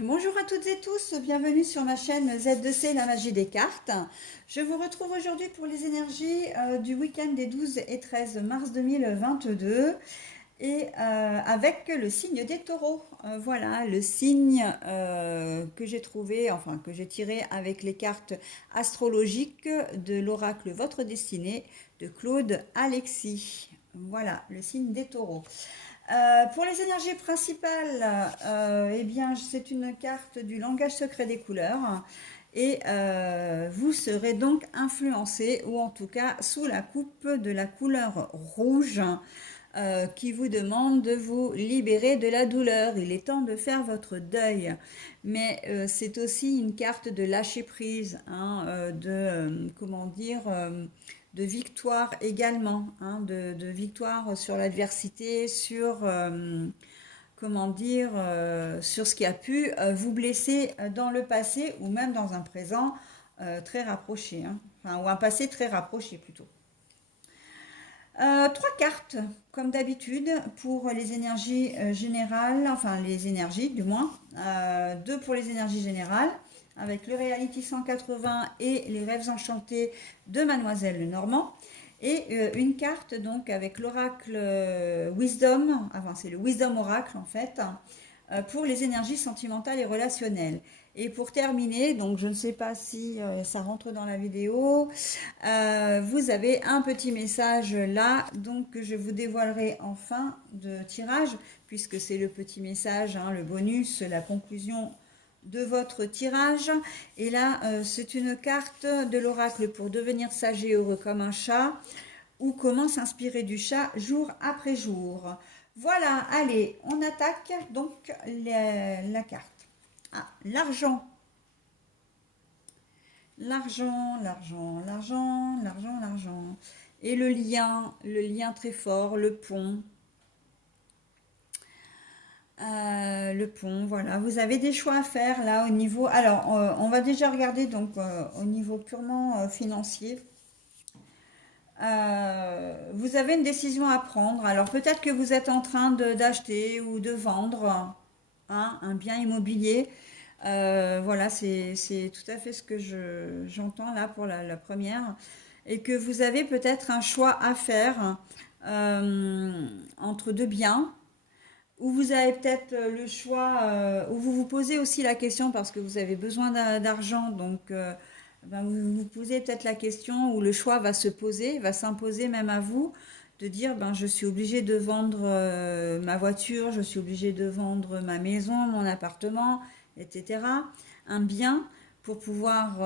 Bonjour à toutes et tous, bienvenue sur ma chaîne Z2C, la magie des cartes. Je vous retrouve aujourd'hui pour les énergies du week-end des 12 et 13 mars 2022 et avec le signe des taureaux. Voilà le signe que j'ai trouvé, enfin que j'ai tiré avec les cartes astrologiques de l'oracle Votre Destinée de Claude Alexis. Voilà le signe des taureaux. Pour les énergies principales, eh bien, c'est une carte du langage secret des couleurs. Et vous serez donc influencé, ou en tout cas sous la coupe de la couleur rouge, qui vous demande de vous libérer de la douleur. Il est temps de faire votre deuil. Mais c'est aussi une carte de lâcher prise, hein, comment dire, de victoire également, hein, de victoire sur l'adversité, sur, comment dire, sur ce qui a pu vous blesser dans le passé ou même dans un présent très rapproché, hein, enfin, ou un passé très rapproché plutôt. Trois cartes, comme d'habitude, pour les énergies générales, enfin les énergies du moins. Deux pour les énergies générales, avec le Reality 180 et les rêves enchantés de Mademoiselle Lenormand. Et une carte donc avec l'oracle Wisdom, enfin c'est le Wisdom Oracle en fait, pour les énergies sentimentales et relationnelles. Et pour terminer, donc je ne sais pas si ça rentre dans la vidéo, vous avez un petit message là, donc que je vous dévoilerai en fin de tirage, puisque c'est le petit message, hein, le bonus, la conclusion de votre tirage. Et là, c'est une carte de l'oracle pour devenir sage et heureux comme un chat, ou comment s'inspirer du chat jour après jour. Voilà, allez, on attaque donc la carte. Ah, l'argent. L'argent, l'argent, l'argent, l'argent, l'argent. Et le lien très fort, le pont. Le pont, voilà. Vous avez des choix à faire là au niveau. Alors, on va déjà regarder donc au niveau purement financier. Vous avez une décision à prendre. Alors, peut-être que vous êtes en train d'acheter ou de vendre, hein, un bien immobilier. Voilà, c'est tout à fait ce que j'entends là pour la première. Et que vous avez peut-être un choix à faire entre deux biens, ou vous avez peut-être le choix, ou vous vous posez aussi la question parce que vous avez besoin d'argent, donc ben, vous vous posez peut-être la question où le choix va se poser, va s'imposer même à vous, de dire ben, je suis obligé de vendre ma voiture, je suis obligé de vendre ma maison, mon appartement, etc. Un bien pour pouvoir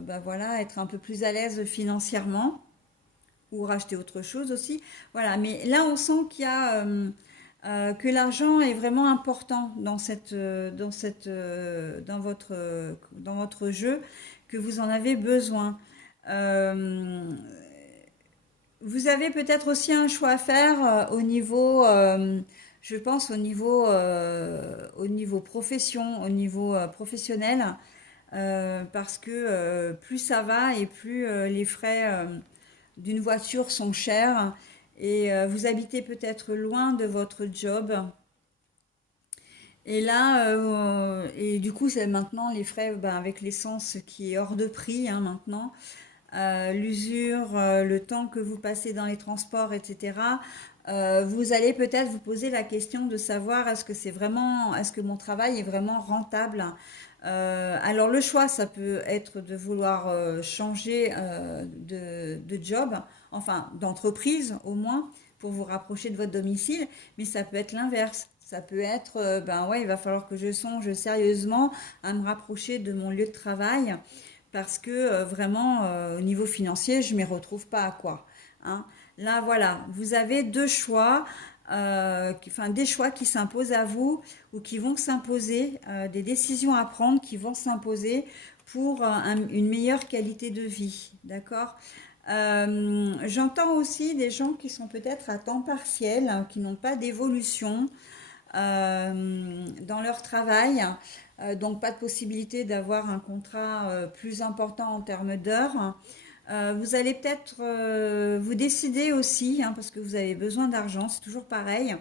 ben, voilà, être un peu plus à l'aise financièrement ou racheter autre chose aussi. Voilà, mais là on sent qu'il y a que l'argent est vraiment important dans votre jeu, que vous en avez besoin. Euh, Vous avez peut-être aussi un choix à faire au niveau, je pense au niveau profession, au niveau professionnel, parce que plus ça va et plus les frais d'une voiture sont chers et vous habitez peut-être loin de votre job. Et là, et du coup, c'est maintenant les frais ben, avec l'essence qui est hors de prix hein, maintenant, l'usure, le temps que vous passez dans les transports, etc. Vous allez peut-être vous poser la question de savoir est-ce que mon travail est vraiment rentable. Alors le choix, ça peut être de vouloir changer de job, enfin d'entreprise au moins, pour vous rapprocher de votre domicile, mais ça peut être l'inverse. Ça peut être, ben ouais, il va falloir que je songe sérieusement à me rapprocher de mon lieu de travail parce que vraiment, au niveau financier, je ne m'y retrouve pas, quoi. Hein. Là, voilà, vous avez deux choix, enfin des choix qui s'imposent à vous ou qui vont s'imposer, des décisions à prendre qui vont s'imposer pour une meilleure qualité de vie, d'accord? J'entends aussi des gens qui sont peut-être à temps partiel, hein, qui n'ont pas d'évolution dans leur travail, donc pas de possibilité d'avoir un contrat plus important en termes d'heures. Vous allez peut-être vous décider aussi, hein, parce que vous avez besoin d'argent, c'est toujours pareil,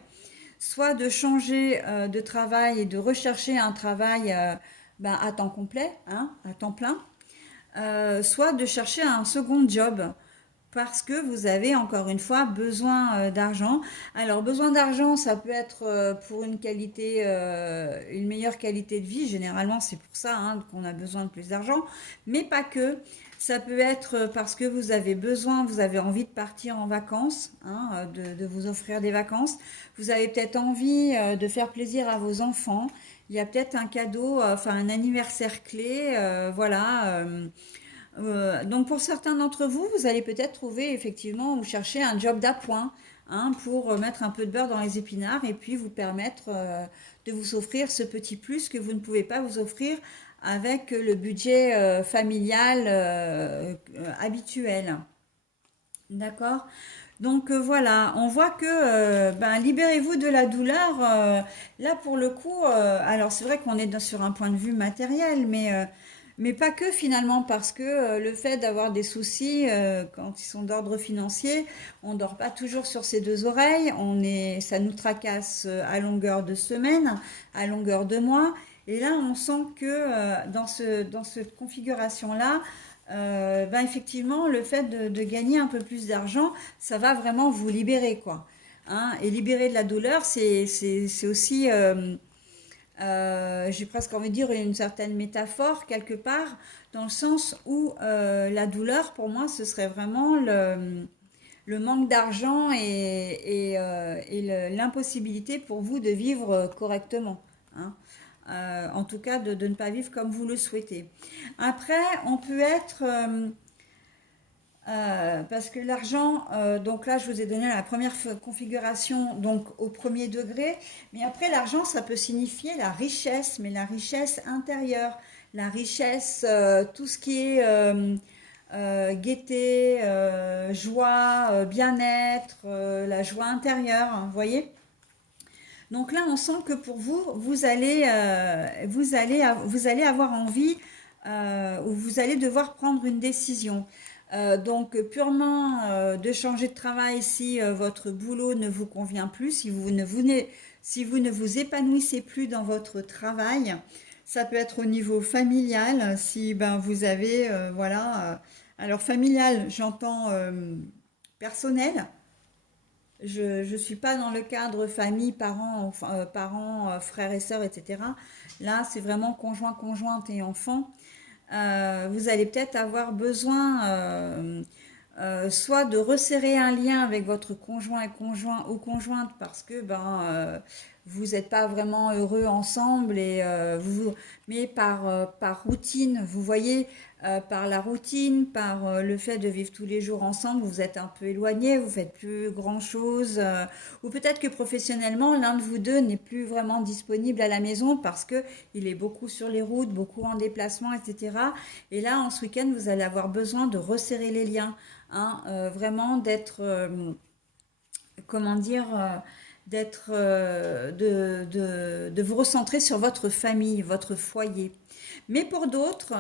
soit de changer de travail et de rechercher un travail à temps complet, hein, à temps plein, soit de chercher un second job parce que vous avez encore une fois besoin d'argent. Alors besoin d'argent, ça peut être pour une qualité, une meilleure qualité de vie. Généralement, c'est pour ça hein, qu'on a besoin de plus d'argent, mais pas que. Ça peut être parce que vous avez besoin, vous avez envie de partir en vacances, hein, de vous offrir des vacances. Vous avez peut-être envie de faire plaisir à vos enfants. Il y a peut-être un cadeau, enfin un anniversaire clé, voilà. Donc pour certains d'entre vous, vous allez peut-être trouver effectivement ou chercher un job d'appoint hein, pour mettre un peu de beurre dans les épinards et puis vous permettre de vous offrir ce petit plus que vous ne pouvez pas vous offrir avec le budget familial habituel. D'accord? Donc voilà, on voit que libérez-vous de la douleur. Là pour le coup, alors c'est vrai qu'on est sur un point de vue matériel, mais pas que finalement, parce que le fait d'avoir des soucis quand ils sont d'ordre financier, on dort pas toujours sur ses deux oreilles. Ça nous tracasse à longueur de semaine, à longueur de mois. Et là, on sent que dans cette configuration-là, effectivement, le fait de gagner un peu plus d'argent, ça va vraiment vous libérer, quoi. Hein, et libérer de la douleur, c'est aussi, j'ai presque envie de dire, une certaine métaphore quelque part, dans le sens où la douleur, pour moi, ce serait vraiment le manque d'argent et l'impossibilité pour vous de vivre correctement. Hein. En tout cas, de ne pas vivre comme vous le souhaitez. Après, on peut être parce que l'argent, donc là je vous ai donné la première configuration, donc au premier degré, mais après l'argent ça peut signifier la richesse, mais la richesse intérieure, la richesse, tout ce qui est gaieté, joie, bien-être, la joie intérieure, hein, vous voyez? Donc là, on sent que pour vous, vous allez avoir envie ou vous allez devoir prendre une décision. Donc purement de changer de travail si votre boulot ne vous convient plus, si vous ne vous épanouissez plus dans votre travail. Ça peut être au niveau familial, si ben vous avez alors familial, j'entends personnel. Je ne suis pas dans le cadre famille, parents, parents, frères et sœurs, etc. Là, c'est vraiment conjoint, conjointe et enfant. Vous allez peut-être avoir besoin soit de resserrer un lien avec votre conjoint et conjoint ou conjointe parce que vous n'êtes pas vraiment heureux ensemble et mais par routine, vous voyez, par la routine, par le fait de vivre tous les jours ensemble, vous êtes un peu éloigné, vous faites plus grand-chose, ou peut-être que professionnellement, l'un de vous deux n'est plus vraiment disponible à la maison parce que il est beaucoup sur les routes, beaucoup en déplacement, etc. Et là, en ce week-end, vous allez avoir besoin de resserrer les liens, hein, vraiment d'être, comment dire, de vous recentrer sur votre famille, votre foyer. Mais pour d'autres,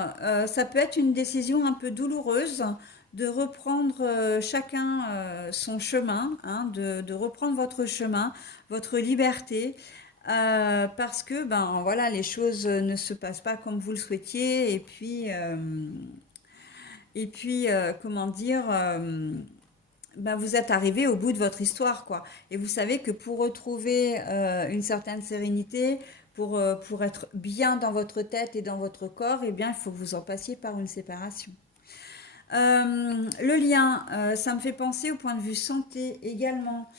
ça peut être une décision un peu douloureuse de reprendre chacun son chemin, hein, de reprendre votre chemin, votre liberté, parce que ben voilà, les choses ne se passent pas comme vous le souhaitiez, et puis comment dire, vous êtes arrivé au bout de votre histoire, quoi. Et vous savez que pour retrouver une certaine sérénité, pour être bien dans votre tête et dans votre corps, eh bien, il faut que vous en passiez par une séparation. Le lien, ça me fait penser au point de vue santé également.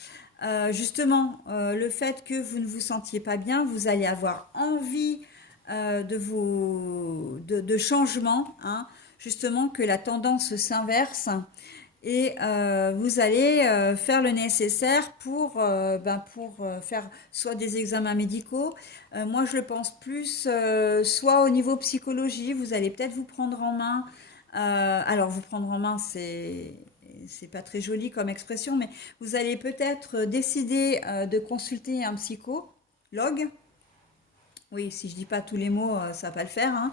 Le fait que vous ne vous sentiez pas bien, vous allez avoir envie de changement, hein, justement que la tendance s'inverse et vous allez faire le nécessaire pour faire soit des examens médicaux. Moi, je le pense plus, soit au niveau psychologie, vous allez peut-être vous prendre en main. Alors, vous prendre en main, c'est pas très joli comme expression, mais vous allez peut-être décider de consulter un psychologue. Oui, si je dis pas tous les mots, ça va pas le faire, hein.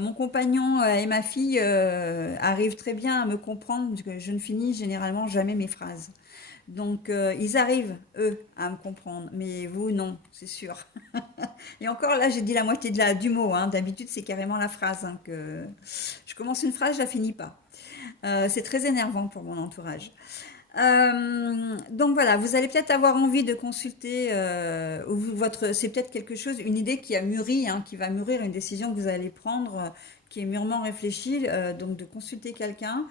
Mon compagnon et ma fille arrivent très bien à me comprendre, parce que je ne finis généralement jamais mes phrases. Donc, ils arrivent, eux, à me comprendre. Mais vous, non, c'est sûr. Et encore là, j'ai dit la moitié du mot, hein. D'habitude, c'est carrément la phrase, hein, que je commence une phrase, je la finis pas. C'est très énervant pour mon entourage. Donc voilà, vous allez peut-être avoir envie de consulter, c'est peut-être quelque chose, une idée qui a mûri, hein, qui va mûrir une décision que vous allez prendre, qui est mûrement réfléchie, donc de consulter quelqu'un,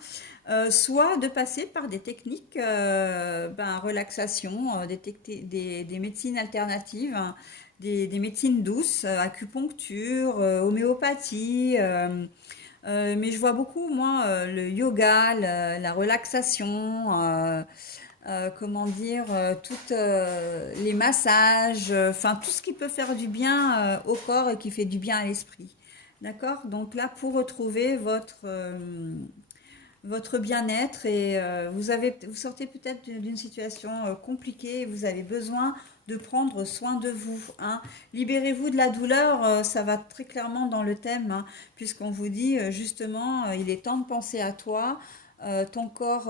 soit de passer par des techniques, relaxation, des médecines alternatives, hein, des médecines douces, acupuncture, homéopathie. Mais je vois beaucoup, moi, le yoga, la relaxation, comment dire, toutes les massages, enfin tout ce qui peut faire du bien au corps et qui fait du bien à l'esprit. D'accord? Donc là, pour retrouver votre bien-être et vous sortez peut-être d'une situation compliquée et vous avez besoin de prendre soin de vous, hein. Libérez-vous de la douleur, ça va très clairement dans le thème, hein, puisqu'on vous dit justement, il est temps de penser à toi. Ton cœur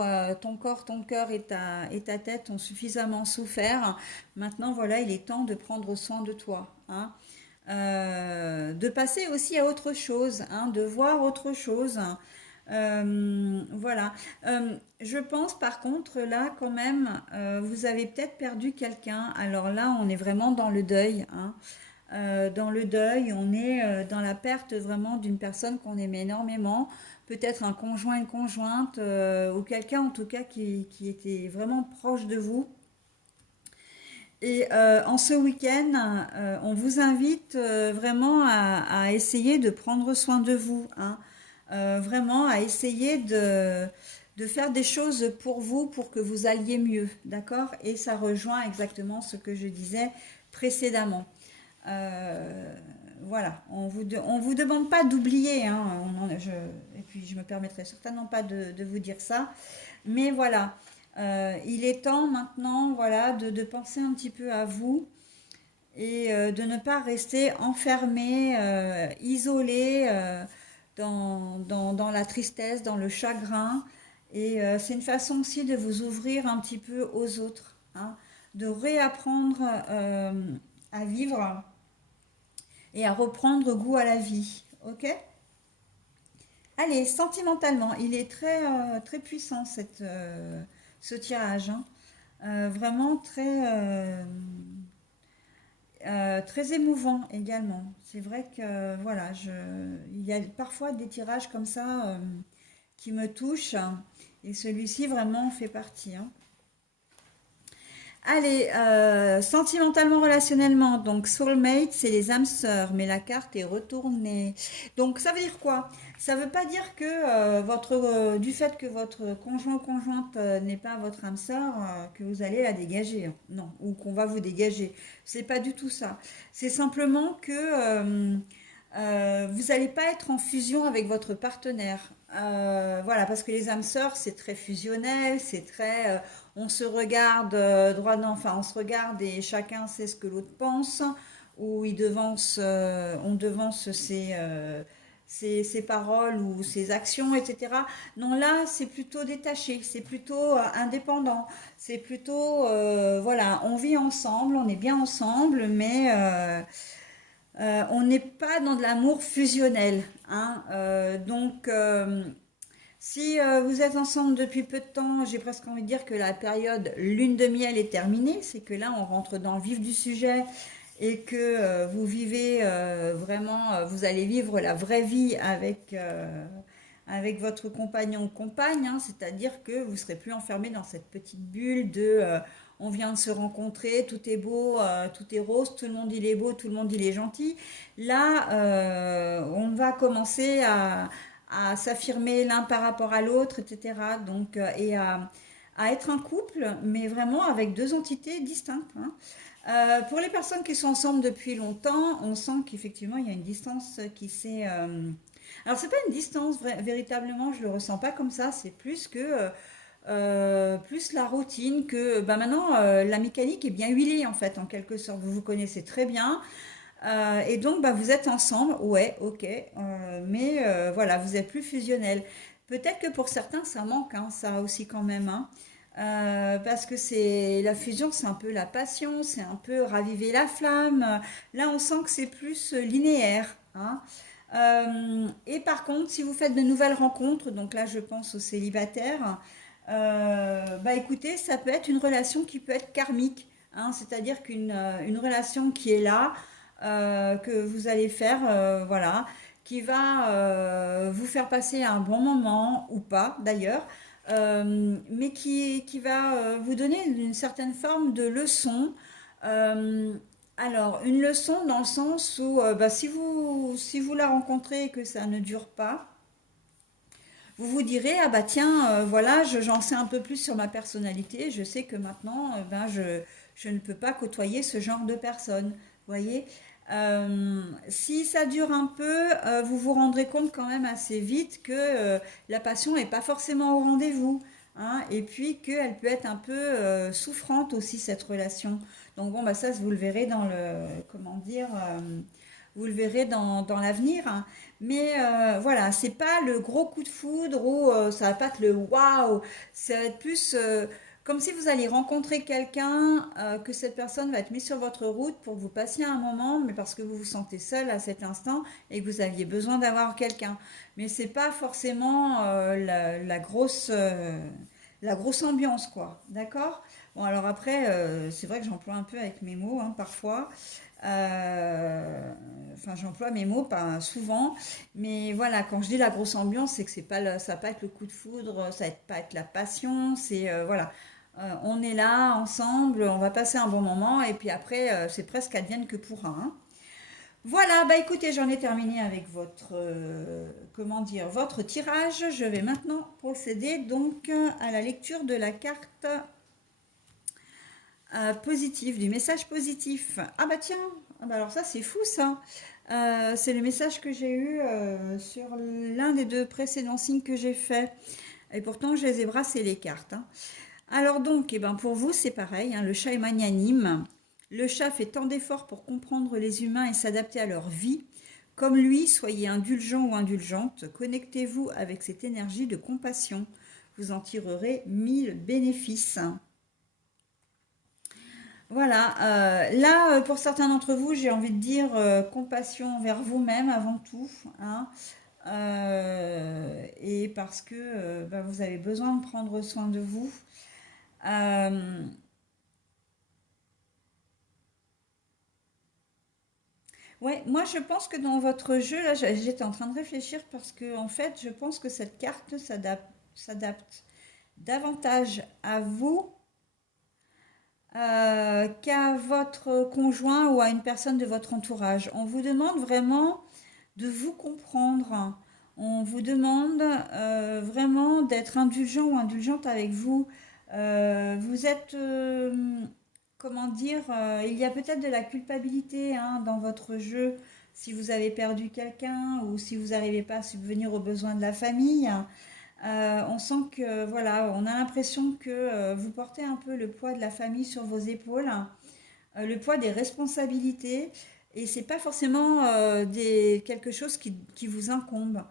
et ta tête ont suffisamment souffert. Maintenant, voilà, il est temps de prendre soin de toi, hein. De passer aussi à autre chose, hein, de voir autre chose. Voilà. Je pense par contre là quand même, vous avez peut-être perdu quelqu'un. Alors là, on est vraiment dans le deuil, hein. Dans le deuil, on est dans la perte vraiment d'une personne qu'on aimait énormément. Peut-être un conjoint, une conjointe, ou quelqu'un en tout cas qui était vraiment proche de vous. Et en ce week-end, on vous invite vraiment à essayer de prendre soin de vous, hein. Vraiment à essayer de faire des choses pour vous, pour que vous alliez mieux, d'accord? Et ça rejoint exactement ce que je disais précédemment. Euh, voilà, on vous demande pas d'oublier, hein, et puis je me permettrai certainement pas de vous dire ça, mais voilà, il est temps maintenant, voilà, de penser un petit peu à vous et de ne pas rester enfermé, isolé dans la tristesse, dans le chagrin. Et c'est une façon aussi de vous ouvrir un petit peu aux autres, hein, de réapprendre à vivre et à reprendre goût à la vie. Ok? Allez, sentimentalement, il est très puissant ce tirage, hein. Vraiment très émouvant également. C'est vrai que voilà, il y a parfois des tirages comme ça qui me touchent, hein, et celui-ci vraiment fait partie, hein. Allez, sentimentalement, relationnellement, donc soulmate, c'est les âmes sœurs, mais la carte est retournée. Donc ça veut dire quoi? Ça veut pas dire que du fait que votre conjoint ou conjointe n'est pas votre âme sœur, que vous allez la dégager, hein. Non, ou qu'on va vous dégager. C'est pas du tout ça. C'est simplement que vous n'allez pas être en fusion avec votre partenaire. Voilà, parce que les âmes sœurs, c'est très fusionnel, c'est très, on se regarde droit dans, enfin, on se regarde et chacun sait ce que l'autre pense, ou on devance ses paroles ou ses actions, etc. Non, là, c'est plutôt détaché, c'est plutôt indépendant, c'est plutôt, voilà, on vit ensemble, on est bien ensemble, mais on n'est pas dans de l'amour fusionnel, hein. Si vous êtes ensemble depuis peu de temps, j'ai presque envie de dire que la période lune de miel est terminée. C'est que là, on rentre dans le vif du sujet et que vous vivez vraiment, vous allez vivre la vraie vie avec votre compagnon ou compagne, hein. C'est-à-dire que vous ne serez plus enfermé dans cette petite bulle de on vient de se rencontrer, tout est beau, tout est rose, tout le monde il est beau, tout le monde il est gentil. Là, on va commencer à s'affirmer l'un par rapport à l'autre, etc. Donc, à être un couple, mais vraiment avec deux entités distinctes, hein. Pour les personnes qui sont ensemble depuis longtemps, on sent qu'effectivement il y a une distance qui s'est. Alors c'est pas une distance véritablement, je le ressens pas comme ça. C'est plus que plus la routine que. Bah maintenant la mécanique est bien huilée en fait en quelque sorte. Vous vous connaissez très bien. Et donc, bah, vous êtes ensemble, ouais, ok, mais voilà, vous êtes plus fusionnel. Peut-être que pour certains, ça manque, hein, ça aussi quand même, hein. parce que c'est la fusion, c'est un peu la passion, c'est un peu raviver la flamme. Là, on sent que c'est plus linéaire, hein. Et par contre, si vous faites de nouvelles rencontres, donc là, je pense aux célibataires, bah écoutez, ça peut être une relation qui peut être karmique, hein, c'est-à-dire une relation qui est là, que vous allez faire, voilà, qui va vous faire passer un bon moment ou pas d'ailleurs, mais qui va vous donner une certaine forme de leçon. Euh, alors, une leçon dans le sens où bah, si vous la rencontrez et que ça ne dure pas, vous vous direz, ah bah tiens, voilà, j'en sais un peu plus sur ma personnalité, je sais que maintenant, ben, je ne peux pas côtoyer ce genre de personnes. Vous voyez. Si ça dure un peu, vous vous rendrez compte quand même assez vite que la passion n'est pas forcément au rendez-vous, hein, et puis qu'elle peut être un peu souffrante aussi, cette relation. Donc bon, bah ça, vous le verrez dans le, comment dire, vous le verrez dans l'avenir, hein. Mais voilà, c'est pas le gros coup de foudre ou ça va pas être le waouh. Ça va être plus comme si vous alliez rencontrer quelqu'un, que cette personne va être mise sur votre route pour que vous passiez un moment, mais parce que vous vous sentez seul à cet instant et que vous aviez besoin d'avoir quelqu'un. Mais c'est pas forcément la grosse ambiance, quoi. D'accord? Bon, alors après, c'est vrai que j'emploie un peu avec mes mots, hein, parfois. Enfin, j'emploie mes mots pas souvent, mais voilà, quand je dis la grosse ambiance, c'est que c'est pas ça va pas être le coup de foudre, ça va pas être la passion, c'est voilà. On est là ensemble, on va passer un bon moment et puis après, c'est presque advienne que pourra, hein. Voilà, bah écoutez, j'en ai terminé avec votre, comment dire, votre tirage. Je vais maintenant procéder donc à la lecture de la carte positive, du message positif. Ah bah tiens, ah bah alors ça c'est fou ça. C'est le message que j'ai eu sur l'un des deux précédents signes que j'ai fait. Et pourtant, je les ai brassés les cartes, hein. Alors donc, eh ben pour vous, c'est pareil, hein, le chat est magnanime. Le chat fait tant d'efforts pour comprendre les humains et s'adapter à leur vie. Comme lui, soyez indulgent ou indulgente. Connectez-vous avec cette énergie de compassion. Vous en tirerez 1000 bénéfices. Voilà, là, pour certains d'entre vous, j'ai envie de dire compassion envers vous-même avant tout, hein. Et parce que bah, vous avez besoin de prendre soin de vous. Euh, ouais, moi je pense que dans votre jeu, là, j'étais en train de réfléchir parce que en fait, je pense que cette carte s'adapte davantage à vous qu'à votre conjoint ou à une personne de votre entourage. On vous demande vraiment de vous comprendre. On vous demande vraiment d'être indulgent ou indulgente avec vous. Vous êtes, comment dire, il y a peut-être de la culpabilité, hein, dans votre jeu si vous avez perdu quelqu'un ou si vous n'arrivez pas à subvenir aux besoins de la famille. On sent que, voilà, on a l'impression que vous portez un peu le poids de la famille sur vos épaules, le poids des responsabilités, et c'est pas forcément quelque chose qui vous incombe.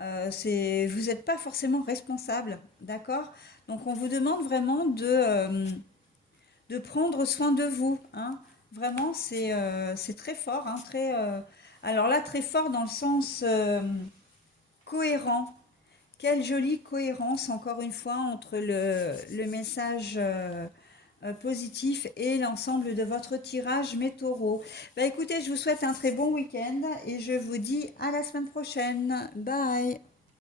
Vous n'êtes pas forcément responsable, d'accord? Donc on vous demande vraiment de prendre soin de vous, hein. Vraiment, c'est très fort, hein, alors là, très fort dans le sens cohérent. Quelle jolie cohérence, encore une fois, entre le message positif et l'ensemble de votre tirage, mes taureaux. Bah, écoutez, je vous souhaite un très bon week-end et je vous dis à la semaine prochaine. Bye!